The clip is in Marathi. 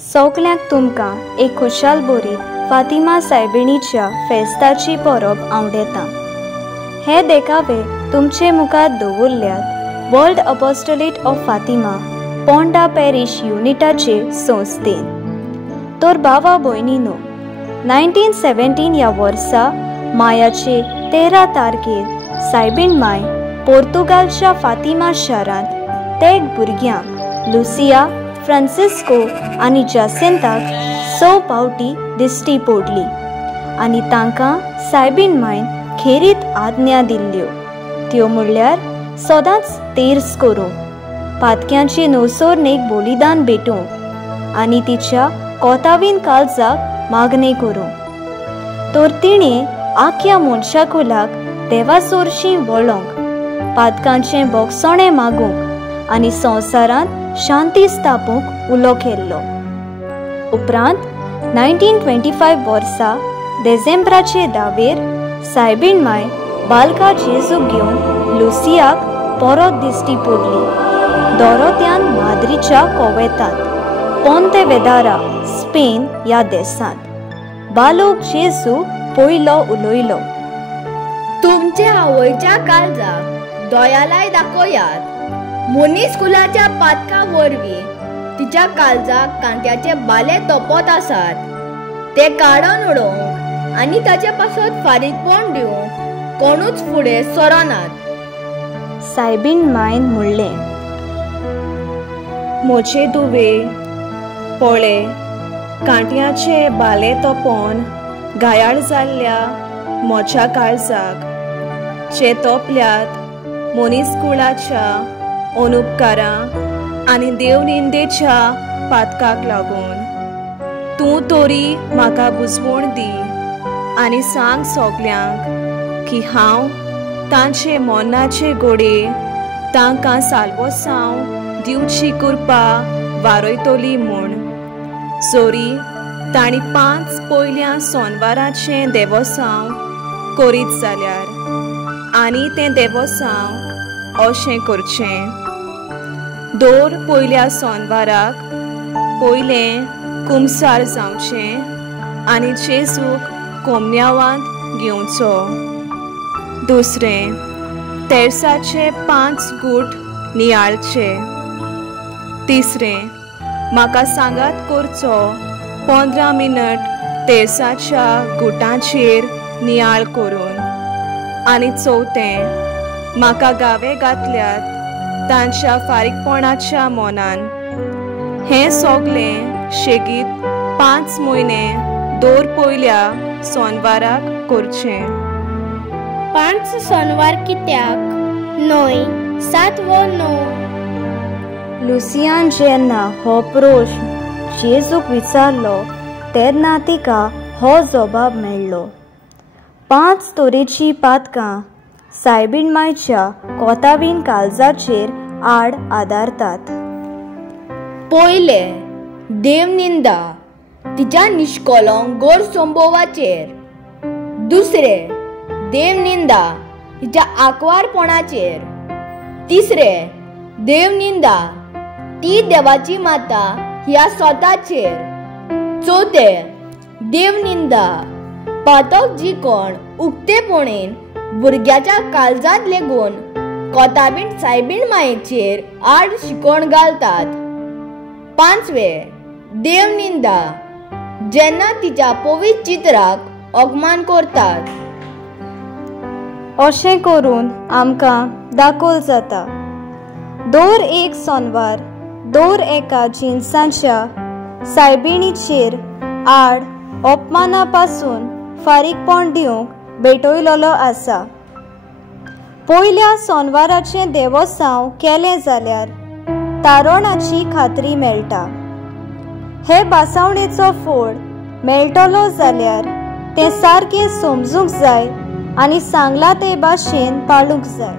सगल्यांक तुमकां एक खुशाल बोरीत फातिमा सायबिणीच्या फेस्ताची परब आवडेता। हे देखावे तुमचे मुखार दवरल्यात world apostolate of Fatima Ponda parish युनिटाचे संस्थेन। तर भावा भयणीनो, 1917 ह्या वर्सा मायाचे 13 तारखेर सायबीण माय पोर्तुगालच्या फातिमा शारांत तेग भुरग्यांक लुसिया, फ्रांसिस्को आनी जासिंताक 6 फावटी दिश्टी पडली आनी तांकां सायबीण मायन खेरीत आज्ञा दिल्ल्यो, त्यो म्हणल्यार सदांच तेर्स करूंक, पातक्यांची न्हवसोरनेक बलिदान भेटूंक आनी तिच्या कोतावीन काळजाक मागणे करूंक। तर तिणें आख्या मनशाकुलाक देवासोरशीं वळोंक, पातकांचें बोगसोणें मागूंक आनी संवसारांत शांती स्थापूंक उलो केल्लो। उपरांत 1925 वर्सा डिसेंबराचे 10 सायबीण माय बालका जेजूक घेवन लुसियाक परत दिश्टी पडली, दोरोत्यान माद्रीच्या कोवेतांत पोंतेवेदारा, स्पेन ह्या देशांत। बालोक जेजू पयलो उलयलो, तुमचे आवयच्या काळजाक दयालाय दाखोयात। मनीस कुलाच्या पातका वरवीं तिच्या काळजाक कांट्याचे बाले तोपत आसात, ते काडून उडोवंक आनी ताचे पासत फारीकपण दिवंक कोणूच फुडें सरनात। सायबीण मायन म्हणलें, मोचे तुवे पळे, कांट्याचे बाले तोपोन घायाळ जाल्ल्या मोच्या काळजाक जे तोपल्यात मनीसकुळाच्या अनुपकारां आनी देवनिंदेच्या पातकाक लागून। तूं तोरी म्हाका बुजवण दी आनी सांग सगल्यांक की हांव तांचे मोन्नाचे गोडे तांकां साल्वोसांव दिवची कृपा वारयतली म्हूण। जोरी तांणी 5 पयल्या सोनवाराचें देवोसांव करीत जाल्यार आनी तें देवोसांव अशें करचें, दर पयल्या सोनवाराक पयलें कुमसार जावचें आनी जेजूक कोमन्यावांत घेवचो। दुसरें, तेर्साचे 5 गूट नियाळचे। तिसरें, म्हाका सांगात करचो 15 मिनट तेर्साच्या गुटांचेर नियाळ करून। आनी चवथें, म्हाका गावे घातल्यात तांच्या फारीकपणाच्या मोनान। हें सगलें शेगीत 5 म्हयने दर पयल्या सोनवाराक करचें। 5 सोनवार कित्याक? 9, 7 व 9। लुसियान जेन्ना हो प्रश्न जेजूक विचारलो तेन्ना तिका हो जबाब मेळ्ळो। 5 तरेची पातकां सायबीण मायच्या कोतावीन काळजाचेर आड आदारतात। पयले, देवनिंदा तिच्या निश्कोलोंक गोड संभोवाचेर। दुसरे, देवनिंदा तिच्या आकवारपणाचेर। तिसरे, देवनिंदा ती देवाची माता ह्या स्वताचेर। चौथे, देवनिंदा पातक जी कोण उक्तेपणीन भुरग्याच्या काळजांत लेगून कोताबीण सायबीण मायेचेर आड शिकोण घालतात। 5वे, देवनिंदा जेन्ना तिच्या पवित्र चित्राक अपमान करतात। अशें करून आमकां दाखोल जाता, दर एक सोनवार दर एका जिन्साच्या सायबिणीचेर आड अपमाना पासून फारीकपण दिवंक भेटयलोलो आसा। पयल्या सोनवाराचें देवोसांव केलें जाल्यार तारोणाची खात्री मेळटा। हे बासावणेचो फळ मेळटलो जाल्यार तें सारकें समजूंक जाय आनी सांगला ते भाशेन पाळूंक जाय।